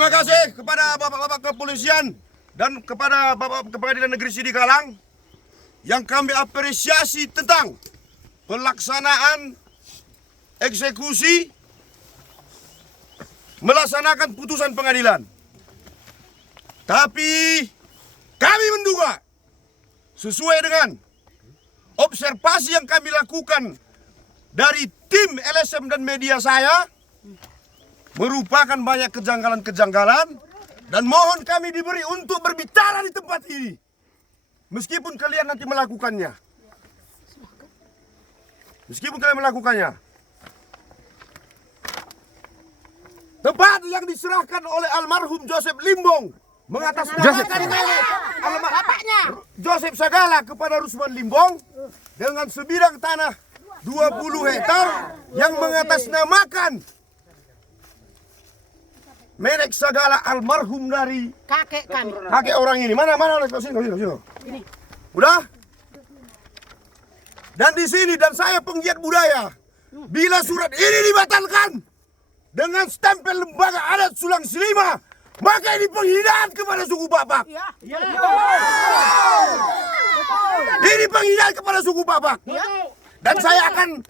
Terima kasih kepada bapak-bapak kepolisian dan kepada bapak Pengadilan Negeri Sidikalang yang kami apresiasi tentang pelaksanaan eksekusi melaksanakan putusan pengadilan. Tapi kami menduga sesuai dengan observasi yang kami lakukan dari tim LSM dan media saya, merupakan banyak kejanggalan-kejanggalan dan mohon kami diberi untuk berbicara di tempat ini. Meskipun kalian nanti melakukannya. Tempat yang diserahkan oleh almarhum Joseph Limbong mengatasnamakan bapaknya Joseph Sagala kepada Rusman Limbong dengan sebidang tanah 20 hektar yang mengatasnamakan merek Sagala almarhum dari kakek kami. Kakek orang ini. Mana sini. Ini. Udah? Dan di sini dan saya penggiat budaya. Bila surat ini dibatalkan dengan stempel lembaga adat Sulang Silima, maka ini penghinaan kepada suku Bapak. Ya. Ini penghinaan kepada suku Bapak. Dan saya akan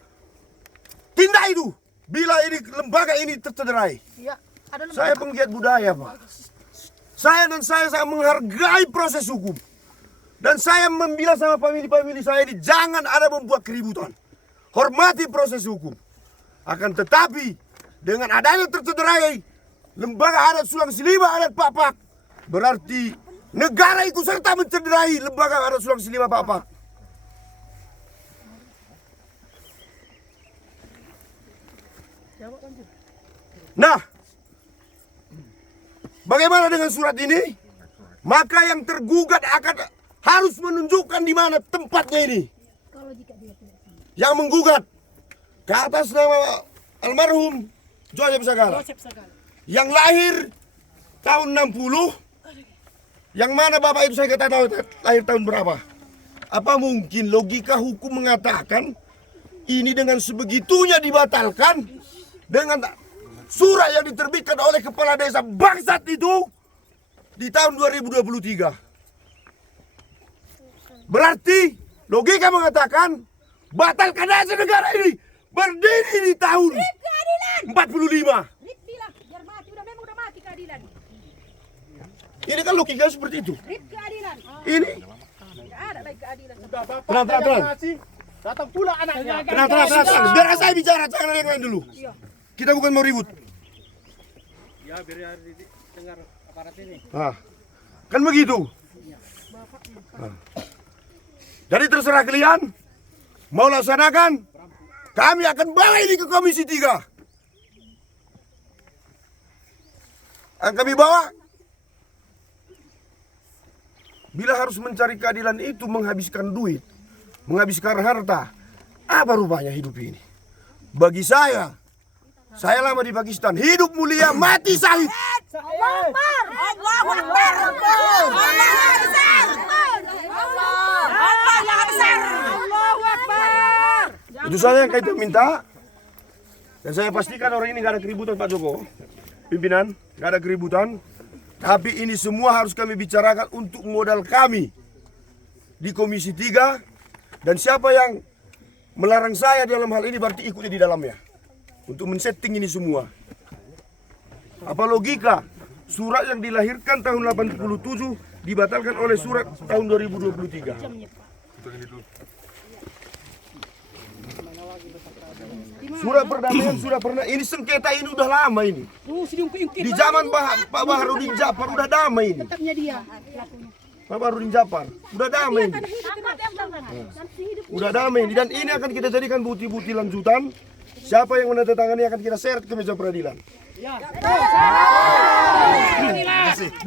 tindak itu bila ini lembaga ini tercederai. Ya. Saya penggiat budaya, Pak. Saya sangat menghargai proses hukum. Dan saya membela sama famili-famili saya ini jangan ada membuat keributan. Hormati proses hukum. Akan tetapi dengan adanya tercederai lembaga adat Sulang Silima adat Papak, berarti negara ikut serta mencederai lembaga adat Sulang Silima Papak. Nah, bagaimana dengan surat ini? Maka yang tergugat harus menunjukkan di mana tempatnya ini. Yang menggugat ke atas nama almarhum Joseph Sagala. Yang lahir tahun 60. Yang mana bapak itu saya kata tahu lahir tahun berapa. Apa mungkin logika hukum mengatakan ini dengan sebegitunya dibatalkan dengan surat yang diterbitkan oleh kepala desa bangsat itu di tahun 2023. Berarti logika mengatakan batalkan aja negara ini berdiri di tahun 45. Ini kan logika seperti itu. Ini. Tenang. Datang pula anaknya. Tenang. Biar saya bicara, jangan yang lain dulu. Kita bukan mau ribut. Ya, biar dengar aparat ini. Kan begitu. Jadi terserah kalian mau laksanakan, kami akan bawa ini ke Komisi 3. Akan kami bawa. Bila harus mencari keadilan itu menghabiskan duit, menghabiskan harta, apa rupanya hidup ini? Bagi saya lama di Pakistan, hidup mulia, mati syahid. Allahu Akbar. Itu saja yang kita minta. Dan saya pastikan orang ini gak ada keributan Pak Joko. Pimpinan, gak ada keributan. Tapi ini semua harus kami bicarakan untuk modal kami di Komisi 3. Dan siapa yang melarang saya dalam hal ini berarti ikutnya di dalamnya. Untuk men-setting ini semua. Apa logika? Surat yang dilahirkan tahun 87 dibatalkan oleh surat tahun 2023. Surat perdamaian sudah pernah. Ini sengketa ini udah lama ini. Di zaman Pak Baharudin Japar udah damai ini. Pak Baharudin Japar udah damai ini. Udah damai ini. Dan ini akan kita jadikan bukti-bukti lanjutan. Siapa yang menandatangani akan kita seret ke meja peradilan.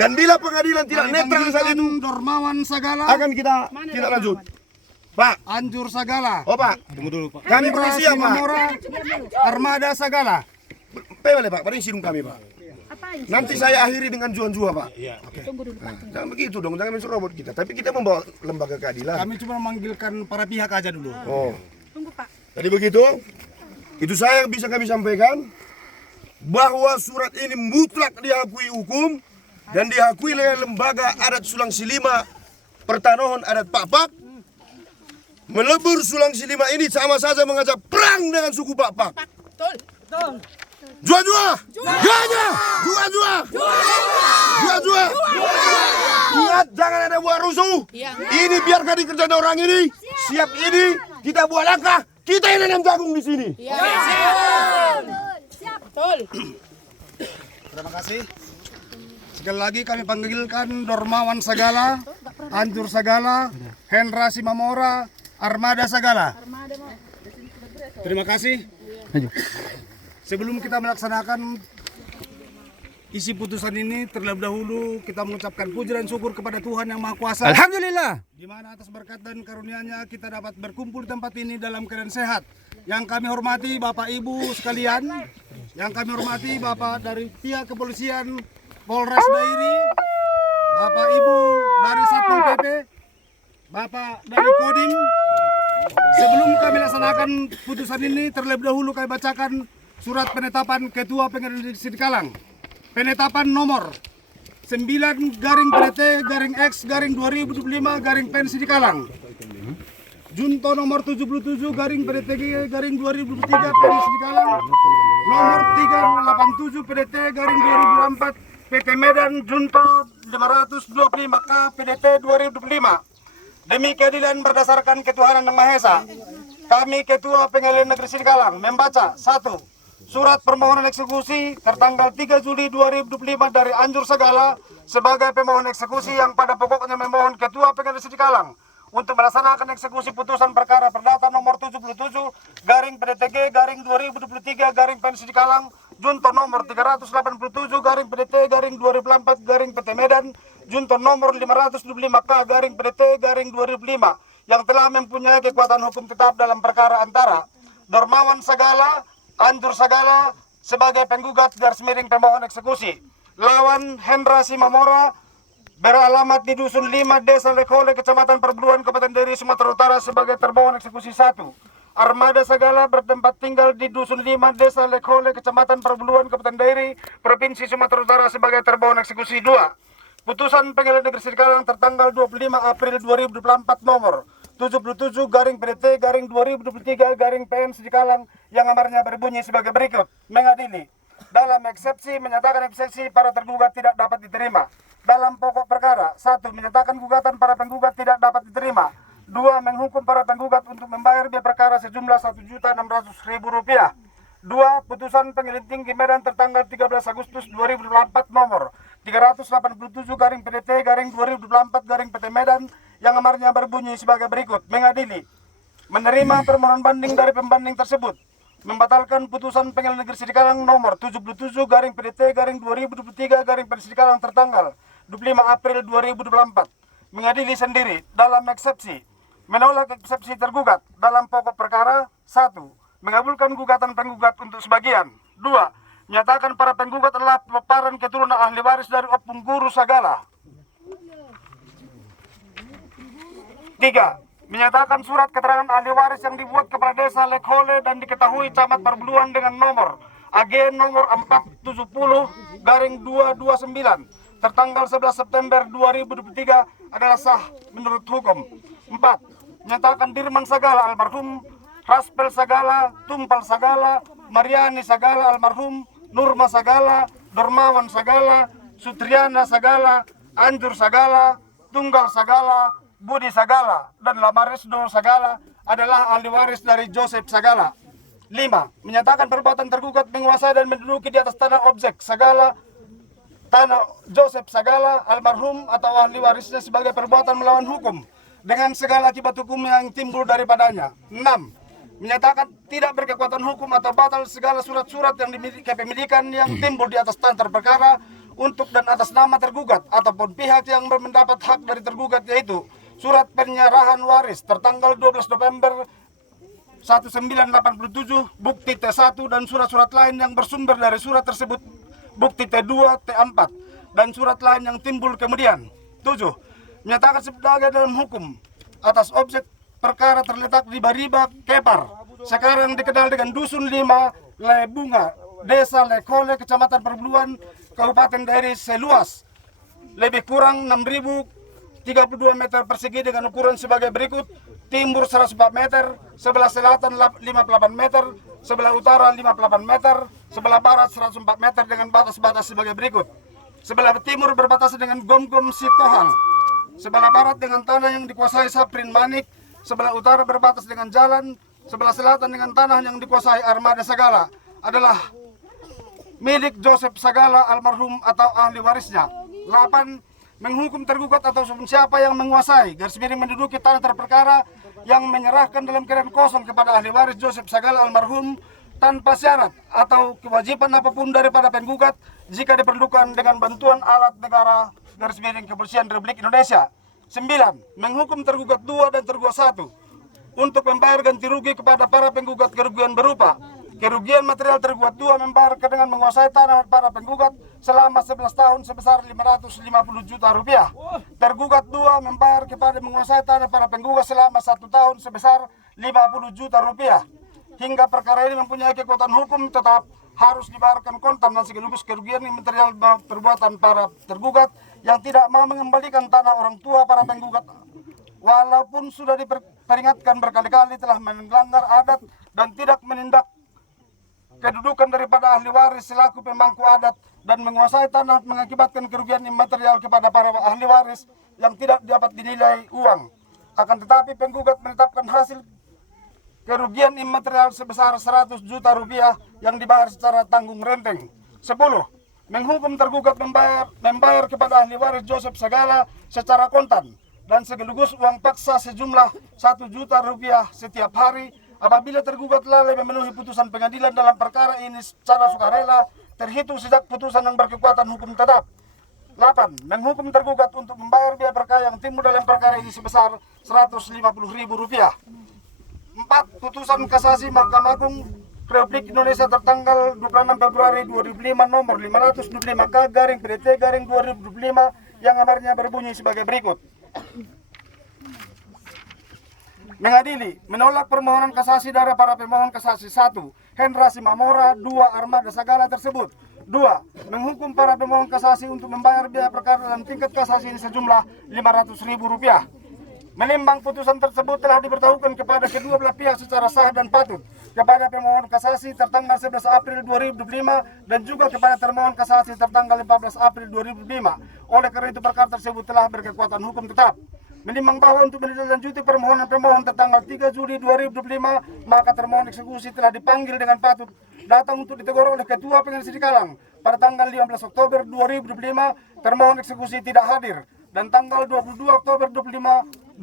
Dan bila pengadilan tidak netral saat itu, Dormawan Sagala akan kita tidak lanjut. Pak, Anjur Sagala. oh Pak, Tunggu dulu Pak. kami permisi ya Pak. Mamora Armada Sagala. Boleh Pak, paling sidung kami Pak. Nanti saya akhiri dengan juan-juan Pak. Iya, oke. Jangan begitu dong, jangan menserobot kita. Tapi kita membawa lembaga keadilan. Kami cuma memanggilkan para pihak aja dulu. Oh. Tadi begitu. Itu saya yang bisa kami sampaikan. bahwa surat ini mutlak diakui hukum dan diakui oleh lembaga adat Sulawesi Lima Pertanohan Adat Pakpak. Melebur Sulawesi Lima ini sama saja mengajak perang dengan suku Pakpak. Jua-jua, jua-jua, jua-jua, jua-jua. Ingat, jangan ada buat rusuh. Ini biarkan dikerjakan orang ini. Siap ini, kita buat langkah. Kita yang nanam jagung di sini. Terima kasih. Sekali lagi kami panggilkan Dormawan Sagala, Anjur Sagala, Hendra Simamora, Armada Sagala. Terima kasih. Sebelum kita melaksanakan isi putusan ini, terlebih dahulu kita mengucapkan puji dan syukur kepada Tuhan Yang Maha Kuasa. Alhamdulillah. Di mana atas berkat dan karunia-Nya kita dapat berkumpul di tempat ini dalam keadaan sehat. Yang kami hormati Bapak Ibu sekalian, yang kami hormati Bapak dari pihak kepolisian Polres Dairi, Bapak Ibu dari Satpol PP, Bapak dari Kodim. Sebelum kami laksanakan putusan ini, terlebih dahulu kami bacakan surat penetapan Ketua Pengadilan Negeri Sidikalang. Penetapan nomor 9-PDT-X-2025-PEN Sidikalang. Junto nomor 77-PDT-2023 PEN Sidikalang. Nomor 387 PDT-2024 PT Medan Junto 525K PDT 2025. Demi keadilan berdasarkan ketuhanan Yang Maha Esa, kami Ketua Pengadilan Negeri Sidikalang membaca 1. Surat permohonan eksekusi tertanggal 3 Juli 2025 dari Anjur Sagala sebagai pemohon eksekusi yang pada pokoknya memohon Ketua Pengadilan Sidikalang untuk melaksanakan eksekusi putusan perkara perdata nomor 77-PDTG-2023-PEN Sidikalang Junto nomor 387-PDT-2024-PT Medan Junto nomor 525K-PDT-2005 yang telah mempunyai kekuatan hukum tetap dalam perkara antara Dormawan Sagala, Anjur Sagala sebagai penggugat garis miring pemohon eksekusi, lawan Hendra Simamora beralamat di Dusun 5 Desa Lekole Kecamatan Perburuan Kabupaten Dairi Sumatera Utara sebagai termohon eksekusi 1. Armada Sagala bertempat tinggal di Dusun 5 Desa Lekole Kecamatan Perburuan Kabupaten Dairi Provinsi Sumatera Utara sebagai termohon eksekusi 2. Putusan Pengadilan Negeri Sidikalang tertanggal 25 April 2024 nomor 77-PDT-2023-PEN Sidikalang yang amarnya berbunyi sebagai berikut. Mengadili. Dalam eksepsi menyatakan eksepsi para tergugat tidak dapat diterima. Dalam pokok perkara 1. Menyatakan gugatan para penggugat tidak dapat diterima. 2. Menghukum para penggugat untuk membayar biaya perkara sejumlah Rp1.600.000. 2. Putusan Pengadilan Tinggi Medan tertanggal 13 Agustus 2024 nomor 387-PDT-2024-PT Medan yang amarnya berbunyi sebagai berikut. Mengadili. Menerima permohonan banding dari pembanding tersebut. Membatalkan putusan Pengadilan Negeri Sidikalang nomor 77-PDT-2023-PEN Sidikalang tertanggal 25 April 2024. Mengadili sendiri dalam eksepsi. Menolak eksepsi tergugat dalam pokok perkara 1. Mengabulkan gugatan penggugat untuk sebagian. 2. Menyatakan para penggugat adalah peparan keturunan ahli waris dari Opung Guru Sagala. 3. Menyatakan surat keterangan ahli waris yang dibuat kepada Desa Lekhole dan diketahui Camat Perburuan dengan nomor AG nomor 470-229 tertanggal 11 September 2023 adalah sah menurut hukum. 4. Menyatakan Dirman Sagala almarhum, Raspel Sagala, Tumpal Sagala, Mariani Sagala almarhum, Nurma Sagala, Dormawan Sagala, Sutriana Sagala, Anjur Sagala, Tunggal Sagala, Budi Sagala, dan Lamarisdo Sagala adalah ahli waris dari Joseph Sagala. 5. Menyatakan perbuatan tergugat menguasai dan menduduki di atas tanah objek Sagala, tanah Joseph Sagala almarhum atau ahli warisnya sebagai perbuatan melawan hukum dengan segala akibat hukum yang timbul daripadanya. 6. Menyatakan tidak berkekuatan hukum atau batal segala surat-surat yang dimiliki kepemilikan yang timbul di atas tanah perkara untuk dan atas nama tergugat ataupun pihak yang mendapat hak dari tergugat, yaitu surat penyerahan waris tertanggal 12 November 1987 bukti T1 dan surat-surat lain yang bersumber dari surat tersebut bukti T2, T4 dan surat lain yang timbul kemudian. 7. Menyatakan sebagai dalam hukum atas objek perkara terletak di Bariba Kepar, sekarang dikenal dengan Dusun 5 Lebunga Desa Lekole, Kecamatan Perbuluan, Kabupaten Dairi seluas lebih kurang 6.032 meter persegi dengan ukuran sebagai berikut: timur 104 meter, sebelah selatan 58 meter, sebelah utara 58 meter, sebelah barat 104 meter dengan batas-batas sebagai berikut. Sebelah timur berbatasan dengan Gom-Gom Sitohang, sebelah barat dengan tanah yang dikuasai Saprin Manik, sebelah utara berbatas dengan jalan, sebelah selatan dengan tanah yang dikuasai Armada Sagala adalah milik Joseph Sagala almarhum atau ahli warisnya. 8. Menghukum tergugat atau siapa yang menguasai garis miring menduduki tanah terperkara yang menyerahkan dalam keadaan kosong kepada ahli waris Joseph Sagala almarhum tanpa syarat atau kewajiban apapun daripada penggugat jika diperlukan dengan bantuan alat negara garis miring Kepolisian Republik Indonesia. 9. Menghukum tergugat 2 dan tergugat 1 untuk membayar ganti rugi kepada para penggugat kerugian berupa kerugian material. Tergugat 2 membayar dengan menguasai tanah para penggugat selama 11 tahun sebesar 550 juta rupiah. Tergugat 2 membayar kepada menguasai tanah para penggugat selama 1 tahun sebesar 50 juta rupiah. Hingga perkara ini mempunyai kekuatan hukum tetap harus dibayarkan kontan dan sekaligus kerugian material perbuatan para tergugat yang tidak mau mengembalikan tanah orang tua para penggugat walaupun sudah diperingatkan berkali-kali telah melanggar adat dan tidak menindak kedudukan daripada ahli waris selaku pemangku adat dan menguasai tanah mengakibatkan kerugian imaterial kepada para ahli waris yang tidak dapat dinilai uang. Akan tetapi penggugat menetapkan hasil kerugian imaterial sebesar 100 juta rupiah yang dibayar secara tanggung renteng. 10. Menghukum tergugat membayar kepada ahli waris Joseph Sagala secara kontan dan sekaligus uang paksa sejumlah 1 juta rupiah setiap hari apabila tergugat lalai memenuhi putusan pengadilan dalam perkara ini secara sukarela terhitung sejak putusan yang berkekuatan hukum tetap. 8. Menghukum tergugat untuk membayar biaya perkara yang timbul dalam perkara ini sebesar Rp150.000. 4. Putusan kasasi Mahkamah Agung Republik Indonesia tertanggal 26 Februari 2005 nomor 525K/PDT/2025 yang amarnya berbunyi sebagai berikut. Mengadili, menolak permohonan kasasi dari para pemohon kasasi. 1. Hendra Simamora. 2. Armada Sagala tersebut. 2. Menghukum para pemohon kasasi untuk membayar biaya perkara dalam tingkat kasasi ini sejumlah Rp500.000. Menimbang putusan tersebut telah diberitahukan kepada kedua belah pihak secara sah dan patut kepada pemohon kasasi tertanggal 11 April 2025 dan juga kepada termohon kasasi tertanggal 14 April 2005. Oleh karena itu perkara tersebut telah berkekuatan hukum tetap. Menimbang bahwa untuk menindaklanjuti permohonan pemohon tertanggal 3 Juli 2025 maka termohon eksekusi telah dipanggil dengan patut datang untuk ditegur oleh Ketua Pengadilan Sidikalang pada tanggal 15 Oktober 2025 termohon eksekusi tidak hadir dan tanggal 22 Oktober 2025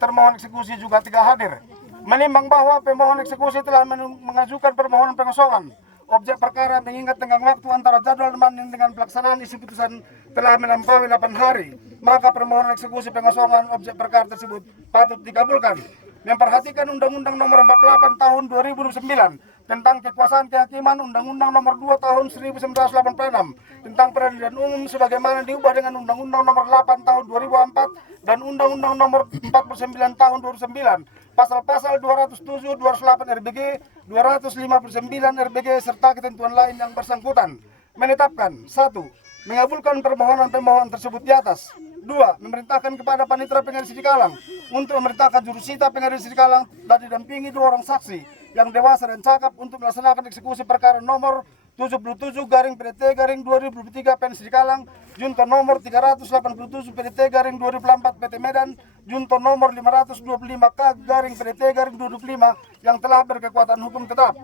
termohon eksekusi juga tidak hadir. Menimbang bahwa pemohon eksekusi telah mengajukan permohonan pengosongan objek perkara mengingat tenggang waktu antara jadwal dengan pelaksanaan isi putusan telah melampaui 8 hari, maka permohonan eksekusi pengosongan objek perkara tersebut patut dikabulkan. Memperhatikan Undang-Undang Nomor 48 Tahun 2009 tentang Kekuasaan Kehakiman, Undang-Undang Nomor 2 Tahun 1986 tentang Peradilan Umum sebagaimana diubah dengan Undang-Undang Nomor 8 Tahun 2004 dan Undang-Undang Nomor 49 Tahun 2009, pasal-pasal 207, 208 RBG, 259 RBG serta ketentuan lain yang bersangkutan. Menetapkan 1. Mengabulkan permohonan pemohon tersebut di atas. 2. Memerintahkan kepada Panitera Pengadilan Sidikalang untuk memerintahkan jurusita Pengadilan Sidikalang dan didampingi 2 orang saksi yang dewasa dan cakap untuk melaksanakan eksekusi perkara nomor 77/PDT/2003 PN Sidikalang, junto nomor 387 PDT/2004 PT Medan, junto nomor 525K/PDT/2025 yang telah berkekuatan hukum tetap.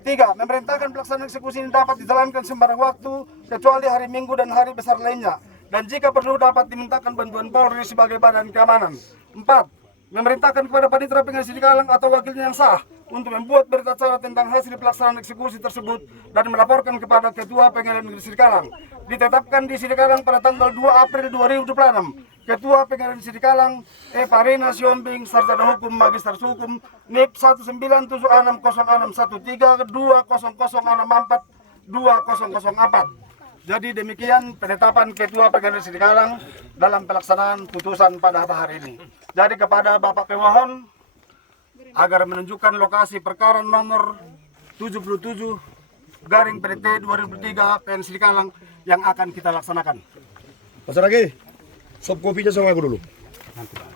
3. Memerintahkan pelaksanaan eksekusi ini dapat dijalankan sembarang waktu kecuali hari Minggu dan hari besar lainnya, dan jika perlu dapat dimintakan bantuan Polri sebagai badan keamanan. 4. Memerintahkan kepada Panitera Pengadilan Sidikalang atau wakilnya yang sah untuk membuat berita acara tentang hasil pelaksanaan eksekusi tersebut dan melaporkan kepada Ketua Pengadilan Negeri Sidikalang. Ditetapkan di Sidikalang pada tanggal 2 April 2026. Ketua Pengadilan Sidikalang Eva Rina Siombing, Sarjana Hukum, Magister Hukum, NIP 19760132000642004. Jadi demikian penetapan Ketua Pengadilan Sidikalang dalam pelaksanaan putusan pada hari ini. Jadi kepada Bapak pemohon agar menunjukkan lokasi perkara nomor 77 garing PDT 2003 PN Silikalang yang akan kita laksanakan. Mas Rage, sop kopinya sama aku dulu.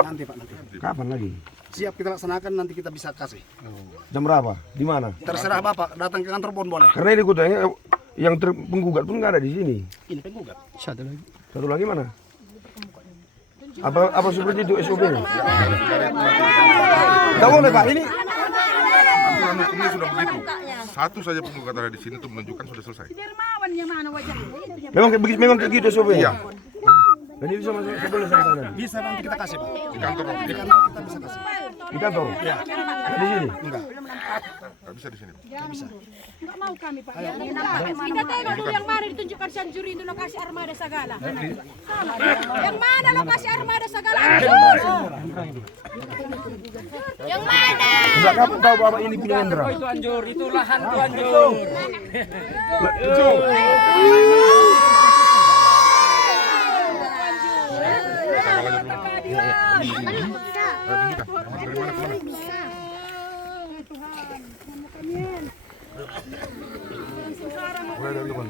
Nanti Pak, nanti. Kapan lagi? Siap kita laksanakan, nanti kita bisa kasih. Jam berapa? Di mana? Terserah Bapak, datang ke kantor pun boleh. Karena ini kutanya yang penggugat pun nggak ada di sini. Ini penggugat. Satu lagi mana? Apa seperti itu SOP-nya? Nggak boleh Pak, ini Aturan hukumnya sudah begitu. Satu saja penggugat ada di sini untuk menunjukkan sudah selesai. Dermawan yang mana wajahnya? memang kayak gitu SOP-nya. Dan ini bisa masuk, saya boleh sana sana. Bisa nanti kita kasih Pak. Di kantor Di kantor kita bisa kasih. Di kantor? Ya. Nggak di sini? Enggak. nggak bisa di sini. Enggak mau kami Pak. Kita tengok dulu yang mana ditunjukkan Sanjuri itu lokasi armada Sagala. Salah. Yang mana lokasi armada Sagala? Yang mana? Enggak, kamu tahu Bapak ini punya Indra? Itu anjur, itu lahan itu anjur. Mulai dari depan.